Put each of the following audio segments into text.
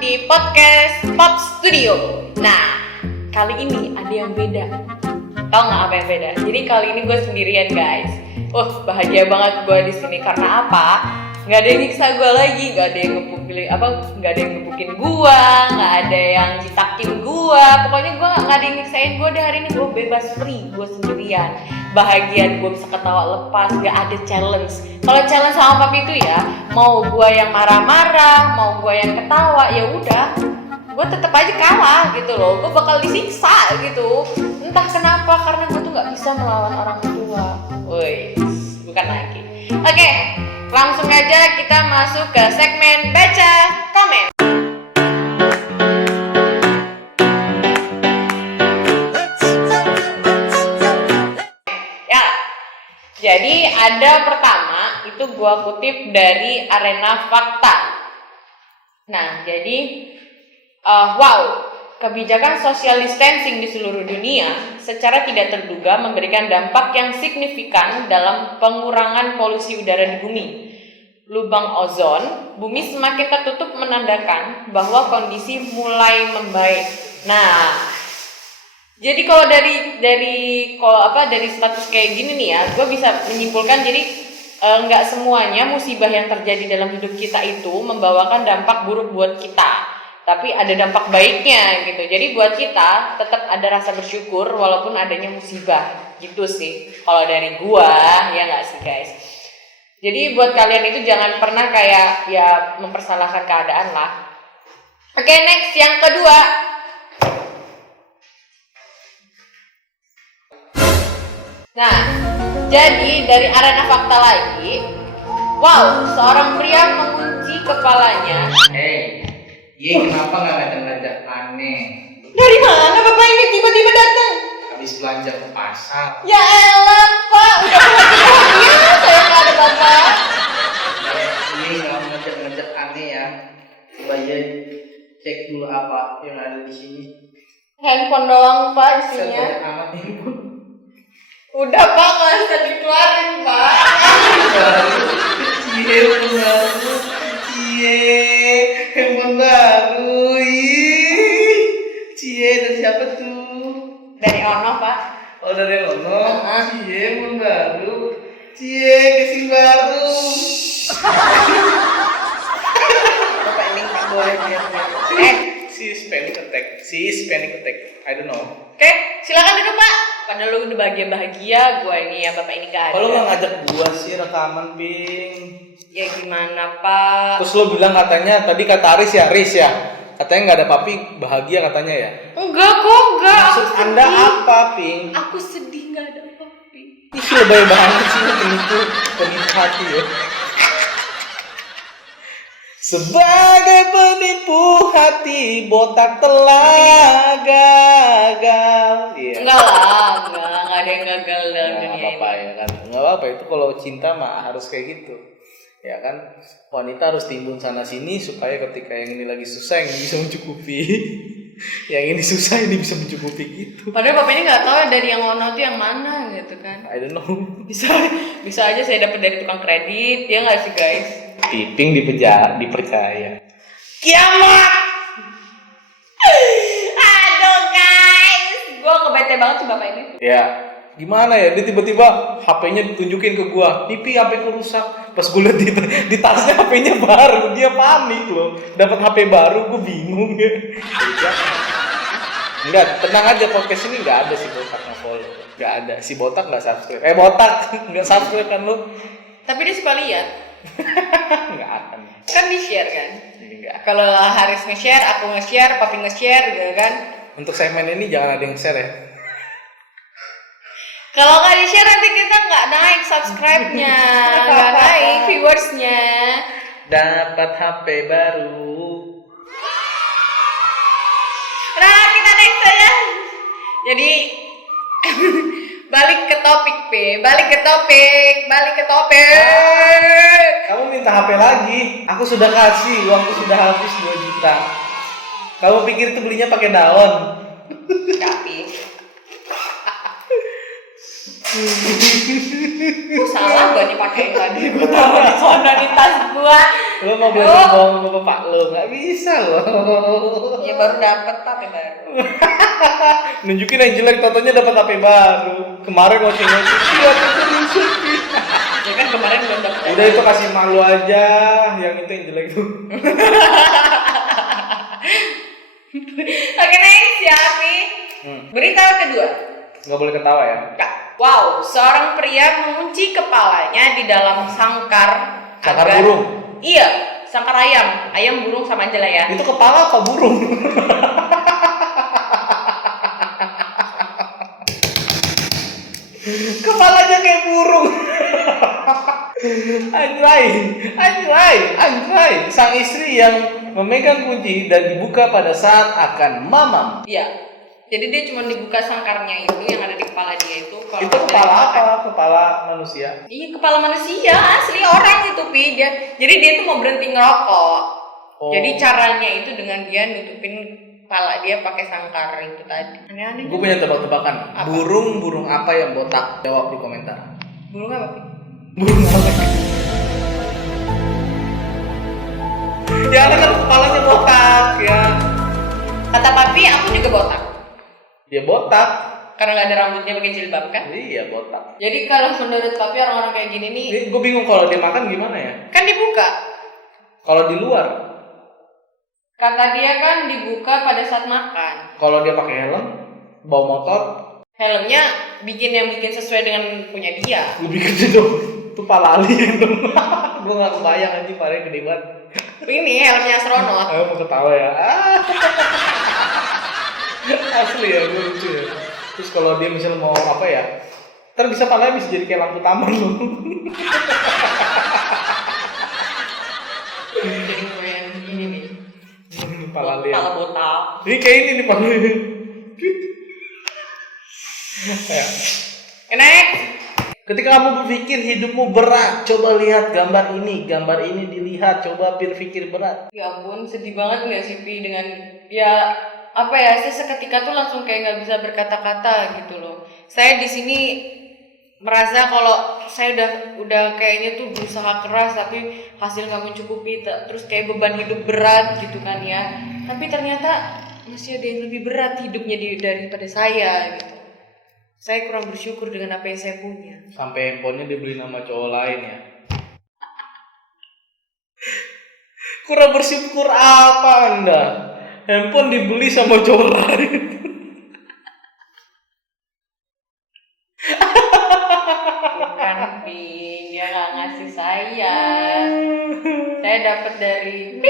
di podcast Pop Studio. Nah, kali ini ada yang beda. Tahu nggak apa yang beda? Jadi kali ini gue sendirian guys. Bahagia banget gue di sini karena apa? Nggak ada yang nyiksa gue lagi, nggak ada yang nggak ada yang ngebukin gue, nggak ada yang citakin gue. Pokoknya gue nggak ada yang nyiksain gue. Deh hari ini gue bebas free, gue sendirian. Bahagia, gue bisa ketawa lepas, nggak ada challenge. Kalau challenge sama papi itu ya, mau gue yang marah-marah, mau gue yang ketawa, ya udah, gue tetap aja kalah gitu loh. Gue bakal disiksa gitu. Entah kenapa, karena gue tuh nggak bisa melawan orang tua. Woi, bukan lagi. Oke, langsung aja kita masuk ke segmen baca komen. Ya, jadi ada pertama itu gue kutip dari Arena Fakta. Nah, jadi kebijakan social distancing di seluruh dunia secara tidak terduga memberikan dampak yang signifikan dalam pengurangan polusi udara di bumi. Lubang ozon bumi semakin tertutup menandakan bahwa kondisi mulai membaik. Nah, jadi kalau dari status kayak gini nih ya, gue bisa menyimpulkan jadi nggak semuanya musibah yang terjadi dalam hidup kita itu membawakan dampak buruk buat kita. Tapi ada dampak baiknya gitu. Jadi buat kita tetap ada rasa bersyukur walaupun adanya musibah. Gitu sih. Kalau dari gua, ya nggak sih guys. Jadi buat kalian itu jangan pernah kayak ya mempersalahkan keadaan lah. Oke, next yang kedua. Nah, jadi dari Arena Fakta lagi. Wow, seorang pria mengunci kepalanya. Kenapa nggak ngajak-ngajak aneh? Dari mana bapak ini tiba-tiba datang? Habis belanja ke pasar. Ya elah pak, udah bahagia saya nggak ada bapak. Ini nggak ngajak-ngajak aneh ya. Coba ya cek dulu apa yang ada di sini. Handphone doang pak isinya. Banyak amat handphone. Udah pak, nggak bisa dikeluarin pak. Handphone baru. Dari siapa tuh? Dari Ono pak. Oh, dari Ono. Handphone baru. Casing baru. Bapak ini nggak boleh lihat. Sis panic attack. I don't know. Oke, silakan duduk pak. Padahal lu udah bahagia, gua ini ya bapak ini nggak ada. Kalau nggak ngajak gua sih rekaman, Ping. Ya gimana pak? Terus lo bilang katanya tadi kata Aris ya, katanya nggak ada papi bahagia katanya ya. Enggak kok, enggak. Maksud Anda apa, Ping? Aku sedih nggak ada papi. Ih, lebay banget sih penipu hati ya. Sebagai penipu hati, botak telah gagal. Enggak ada yang gagal dalam dunia ini. Nggak apa-apa itu kalau cinta mah harus kayak gitu. Ya kan, wanita harus timbun sana sini supaya ketika yang ini lagi susah yang ini bisa mencukupi. Yang ini susah ini bisa mencukupi gitu. Padahal bapak ini nggak tahu dari yang Ono tuh yang mana gitu kan. I don't know. Bisa aja saya dapat dari tukang kredit, ya nggak sih guys? Piping dipercaya. Kiamat. Aduh guys, gue kebete banget sih bapak ini. Ya, gimana ya? Dia tiba-tiba HP-nya ditunjukin ke gua. Pipi HP ku rusak. Pas gue liat di tasnya HP-nya baru, dia panik loh. Dapat HP baru, gue bingung ya. Enggak, tenang aja, podcast ini enggak ada si botak nge-follow. Enggak ada, si botak enggak subscribe. Botak enggak subscribe kan lu? Tapi dia suka lihat. Enggak akan. Kan di-share kan? Enggak. Kalau Haris nge-share, aku nge-share, papi nge-share gitu kan. Untuk segmen ini jangan ada yang share ya. Kalau nggak di-share nanti kita nggak naik subscribe-nya, nggak naik viewers-nya. Dapat HP baru. Nah, kita next aja. Jadi balik ke topik. Kamu minta HP lagi. Aku sudah kasih, uangku sudah habis 2 juta. Kamu pikir itu belinya pakai daun? Tapi salah gua dipakai tadi. Gua taruh di sana di tas gua. Lo mau belajar bohong sama bapak lo, nggak bisa lo. Ya baru dapet HP baru. Nunjukin yang jelek, totonya dapat HP baru. Kemarin ngoceh-ngoceh, iya itu rusuh. Ya kan kemarin belum dapet. Udah itu kasih malu aja, yang itu yang jelek tuh. Oke, next ya, Api. Berita kedua. Nggak boleh ketawa ya. Wow, seorang pria mengunci kepalanya di dalam sangkar Sangkar burung. Iya, sangkar ayam. Ayam burung sama aja lah ya. Itu kepala apa burung? Kepalanya kayak burung. Anjay. Sang istri yang memegang kunci dan dibuka pada saat akan mamam. Iya. Jadi dia cuma dibuka sangkarnya itu yang ada di kepala dia itu. Kalau Itu kepala apa? Kepala manusia. Iya, kepala manusia asli orang itu, Pi. Jadi dia tuh mau berhenti ngerokok. Oh. Jadi caranya itu dengan dia nutupin kepala dia pakai sangkar itu tadi. Aneh-aneh. Gue punya tebak-tebakan. Apa? Burung apa yang botak? Jawab di komentar. Burung apa, Pi? Burung apa? Ya kan kepalanya botak ya. Kata Papi, aku juga botak. Dia botak. Karena nggak ada rambutnya pakai jilbab kan? Iya botak. Jadi kalau menurut Papi orang-orang kayak gini nih, Ini gue bingung kalau dia makan gimana ya? kan dibuka. Kalau di luar. Kata dia kan dibuka pada saat makan. Kalau dia pakai helm, bawa motor, Helmnya bikin sesuai dengan punya dia. lebih gede dong. Itu pala alien dong. Gue nggak kebayang aja palanya gede banget. Ini helmnya astronot. Ayo mau ketawa ya. Asli ya, gue lucu ya. Terus kalau dia misalnya mau apa ya, ntar bisa palanya bisa jadi kayak lampu taman loh. Jadi kayak ini nih. Pala lihat. Pala botak. Ini kayak ini nih palanya. Ya. Next. Ketika kamu berpikir hidupmu berat, coba lihat gambar ini. Gambar ini dilihat, coba berpikir berat. Ya ampun, sedih banget nggak sih Pi dengan ya apa ya? Saya seketika tuh langsung kayak nggak bisa berkata-kata gitu loh. Saya di sini merasa kalau saya udah kayaknya tuh berusaha keras tapi hasil nggak mencukupi, terus kayak beban hidup berat gitu kan ya. Tapi ternyata masih ada yang lebih berat hidupnya daripada saya gitu. Saya kurang bersyukur dengan apa yang saya punya. Sampai handphonenya dibeli nama cowok lain ya. Kurang bersyukur apa Anda? Handphone dibeli sama cowok lain. Bukan Pi, dia nggak ngasih saya. Saya dapat dari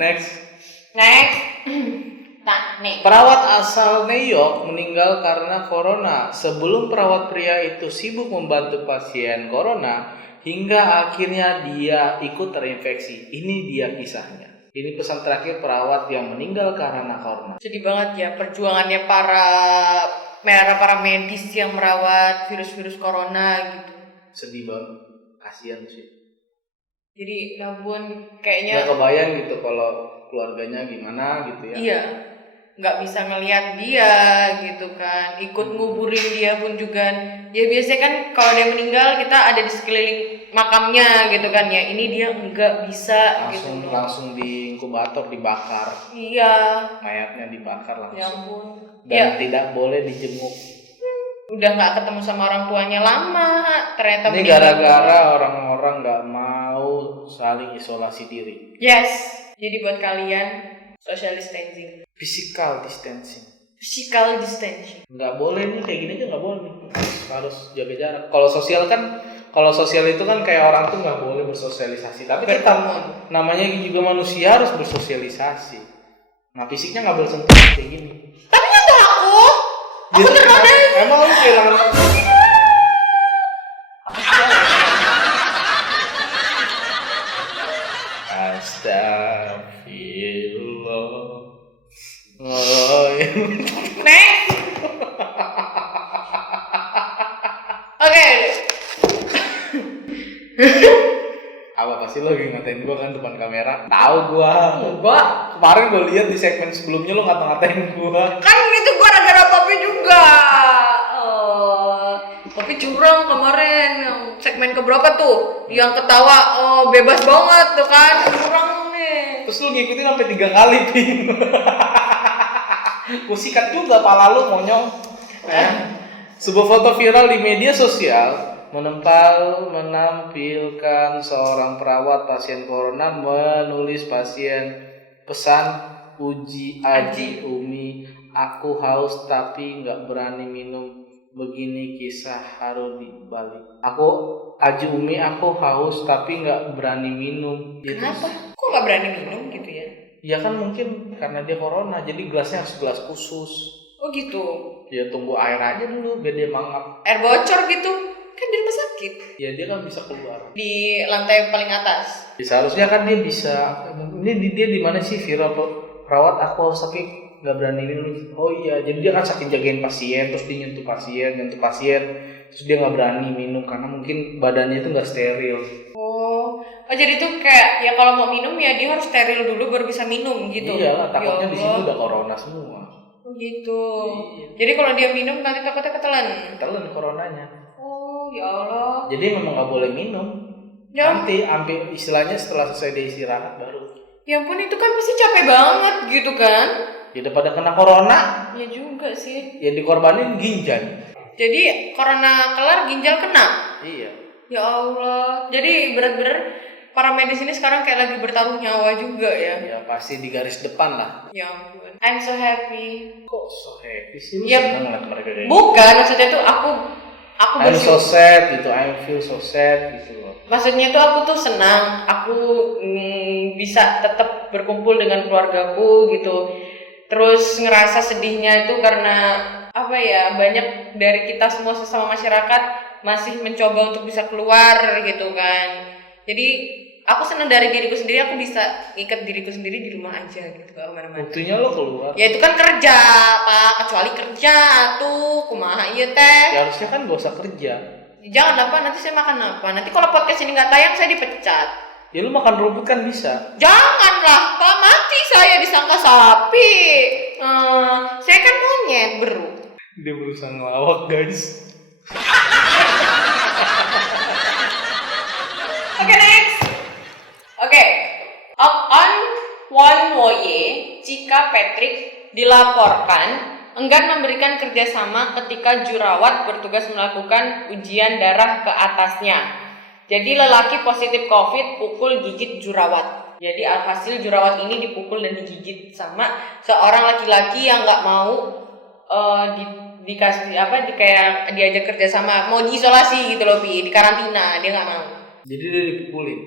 Next. Nah, nih. Perawat asal New York meninggal karena corona. Sebelum perawat pria itu sibuk membantu pasien corona, hingga akhirnya dia ikut terinfeksi. Ini dia kisahnya. Ini pesan terakhir perawat yang meninggal karena corona. Sedih banget ya perjuangannya para medis yang merawat virus-virus corona gitu. Sedih banget. Kasian sih. Jadi nabun kayaknya Gak kebayang gitu kalau keluarganya gimana gitu ya. iya. Nggak bisa ngelihat dia gitu kan, ikut nguburin dia pun juga ya biasanya kan kalau dia meninggal kita ada di sekeliling makamnya gitu kan ya, ini dia nggak bisa langsung di inkubator dibakar, iya mayatnya dibakar langsung ya ampun dan ya, tidak boleh dijenguk. udah nggak ketemu sama orang tuanya lama ternyata Ini meninggal. gara-gara orang-orang nggak mau saling isolasi diri. Yes, jadi buat kalian social distancing. Physical distancing. Nggak boleh nih kayak gini aja nggak boleh nih. Harus jaga jarak. Kalau sosial itu kan kayak orang tuh nggak boleh bersosialisasi. Tapi tetap namanya juga manusia harus bersosialisasi. Nah fisiknya nggak boleh sentuh kayak gini. Tapi nyata aku terkadang emang lu kehilangan. Astagfirullah. Oh, ya. next. Oke. Apa pasti lo lagi ngatain gua kan depan kamera? Tahu gua. Gua Kemarin gua lihat di segmen sebelumnya lo ngata-ngatain gua. kan itu gara-gara Papi juga. Papi curang kemarin yang segmen keberapa tuh? Yang ketawa bebas banget tuh kan, curang nih. Terus lu ngikutin sampai 3 kali, Pin. Gue sikat juga pala lu, monyong. Sebuah foto viral di media sosial menampilkan seorang perawat pasien corona menulis pesan Aji Umi, aku haus tapi nggak berani minum, begini kisah haru di Bali. Aji Umi, aku haus tapi nggak berani minum. Kenapa? Kok nggak berani minum gitu ya? Ya kan mungkin karena dia corona, jadi gelasnya harus gelas khusus. Oh gitu. Ya tunggu air aja dulu biar dia mangap. Air bocor gitu? Kan di rumah sakit. Ya dia kan bisa keluar. Di lantai paling atas. Seharusnya kan dia bisa. Ini dia di mana sih viral perawat aku haus tapi nggak berani minum. Oh iya, jadi dia kan saking jagain pasien, terus dia nyentuh pasien, terus dia nggak berani minum karena mungkin badannya itu nggak steril. Oh jadi tuh kayak ya kalau mau minum ya dia harus steril dulu baru bisa minum gitu. Iya, takutnya di sini udah corona semua. Oh gitu. Iya. Jadi kalau dia minum nanti takutnya ketelan. Ketelan coronanya. Oh ya Allah. Jadi memang nggak boleh minum. Ya. Nanti ambil istilahnya setelah selesai dia istirahat baru. Ya ampun itu kan pasti capek banget gitu kan? Ya daripada kena corona. Ya juga sih. Yang dikorbanin ginjal. Jadi corona kelar ginjal kena. Iya. Ya Allah. Jadi benar-benar para medis ini sekarang kayak lagi bertaruh nyawa juga ya. Ya pasti di garis depan lah. Ya ampun. I'm so happy. Kok so happy sih? Lu Ya, seneng ngeliat mereka kayak gitu? Bukan, maksudnya tuh aku I'm so sad gitu, I feel so sad gitu loh. Maksudnya tuh aku tuh senang, aku bisa tetap berkumpul dengan keluargaku gitu. Terus ngerasa sedihnya itu karena apa ya, banyak dari kita semua sesama masyarakat masih mencoba untuk bisa keluar gitu kan. Jadi aku senang dari diriku sendiri, aku bisa ngikat diriku sendiri di rumah aja gitu, gak kemana-mana. Buktinya lo keluar. Ya itu kan kerja Pak, kecuali kerja tuh, kumaha iya teh. Ya harusnya kan gak usah kerja. Jangan apa, nanti saya makan apa? Nanti kalau podcast ini nggak tayang saya dipecat. Ya lu makan rumput kan bisa. Janganlah, Pak, mati saya disangka sapi. Saya kan monyet bro. Dia berusaha ngelawak guys. Oke, next. Oke. On One Woye, Cika Patrick dilaporkan enggan memberikan kerjasama ketika jurawat bertugas melakukan ujian darah ke atasnya. Jadi lelaki positif COVID pukul gigit jurawat. Jadi alhasil jurawat ini dipukul dan digigit sama seorang laki-laki yang nggak mau dikasih kayak diajak kerjasama, mau diisolasi gitu loh, di karantina, dia nggak mau. Jadi dia dipukulin.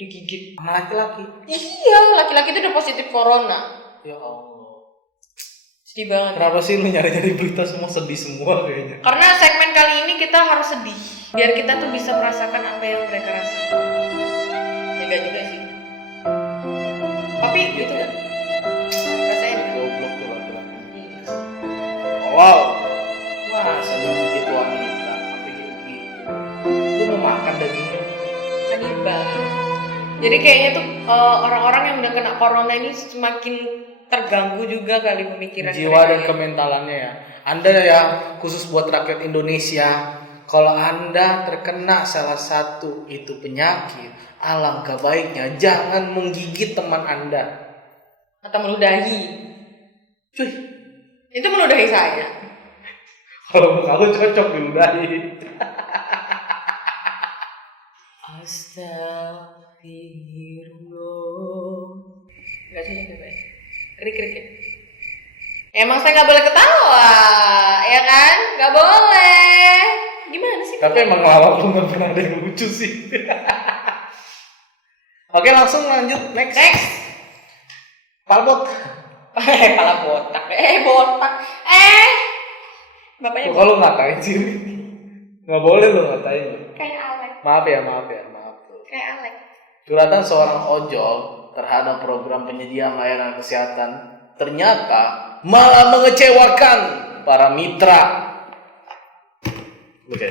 Digigit. Sama laki-laki. Iya, laki-laki itu udah positif corona. Ya Allah. Sedih banget. Kenapa sih lu nyari-nyari berita semua sedih semua kayaknya? Karena segmen kali ini kita harus sedih, biar kita tuh bisa merasakan apa yang mereka rasakan. Ya enggak juga sih. Tapi gitu kan. Rasain. Goblok tuh laki-laki. Wow. Wah, sedih gitu wanita. Apa gitu? Lu mau makan dagingnya? Kanibal. Jadi kayaknya tuh orang-orang yang udah kena corona ini semakin terganggu juga kali pemikiran jiwa dan kementalannya ya. Anda yang khusus buat rakyat Indonesia, kalau Anda terkena salah satu itu penyakit, alangkah baiknya jangan menggigit teman Anda atau meludahi. Cuy, itu meludahi saya. kalau muka lu cocok diludahi. Astagfirullah. Enggak sih, enggak baik. Krik-krik ya. Emang saya nggak boleh ketawa, ya kan? Nggak boleh. Gimana sih? Tapi emang ngelawak lu nggak pernah ada yang lucu sih. Oke, langsung lanjut next. Palbot. Pala botak. Botak. Bapaknya Kok lu ngatain sih? Nggak boleh lu ngatain. kayak Alek. Maaf ya. Kayak Alek. Curhatan seorang ojol terhadap program penyediaan layanan kesehatan ternyata malah mengecewakan para mitra. Oke.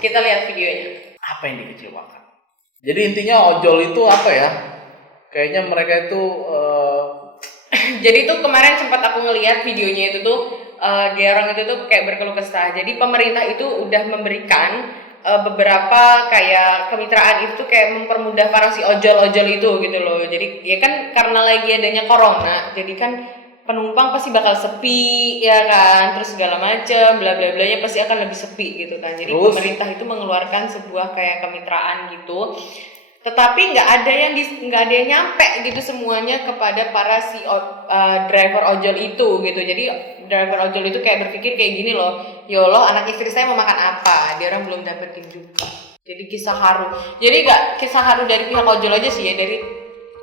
Kita lihat videonya. Apa yang dikecewakan? Jadi intinya ojol itu apa ya? Kayaknya mereka itu Jadi tuh kemarin sempat aku ngelihat videonya itu tuh dia orang itu tuh kayak berkeluh kesah. Jadi pemerintah itu udah memberikan beberapa kayak kemitraan itu kayak mempermudah para si ojol-ojol itu gitu loh. Jadi ya kan karena lagi adanya corona, jadi kan penumpang pasti bakal sepi ya kan, terus segala macem bla bla blanya pasti akan lebih sepi gitu kan. Jadi pemerintah itu mengeluarkan sebuah kayak kemitraan gitu, tetapi nggak ada yang nyampe gitu semuanya kepada para si driver ojol itu gitu. Jadi driver ojol itu kayak berpikir kayak gini loh, ya Allah anak istri saya mau makan apa, dia orang belum dapetin juga. Jadi kisah haru, jadi nggak kisah haru dari pihak ojol aja sih ya, dari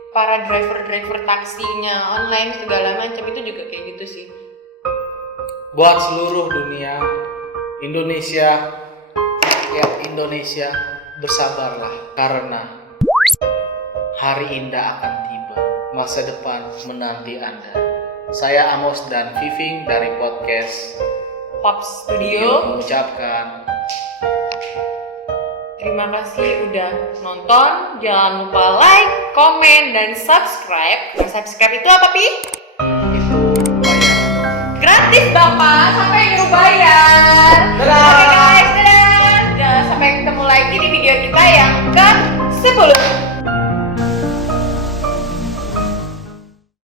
para driver taksinya online segala macam itu juga kayak gitu sih. Buat seluruh dunia, Indonesia bersabarlah karena hari indah akan tiba, masa depan menanti Anda. Saya Amos dan Viving dari podcast Pop Studio mengucapkan terima kasih udah nonton. Jangan lupa like, komen, dan subscribe. Nah, subscribe itu apa, Pi? itu bayar. Gratis, Bapak. Sampai nyuruh bayar. Dadah.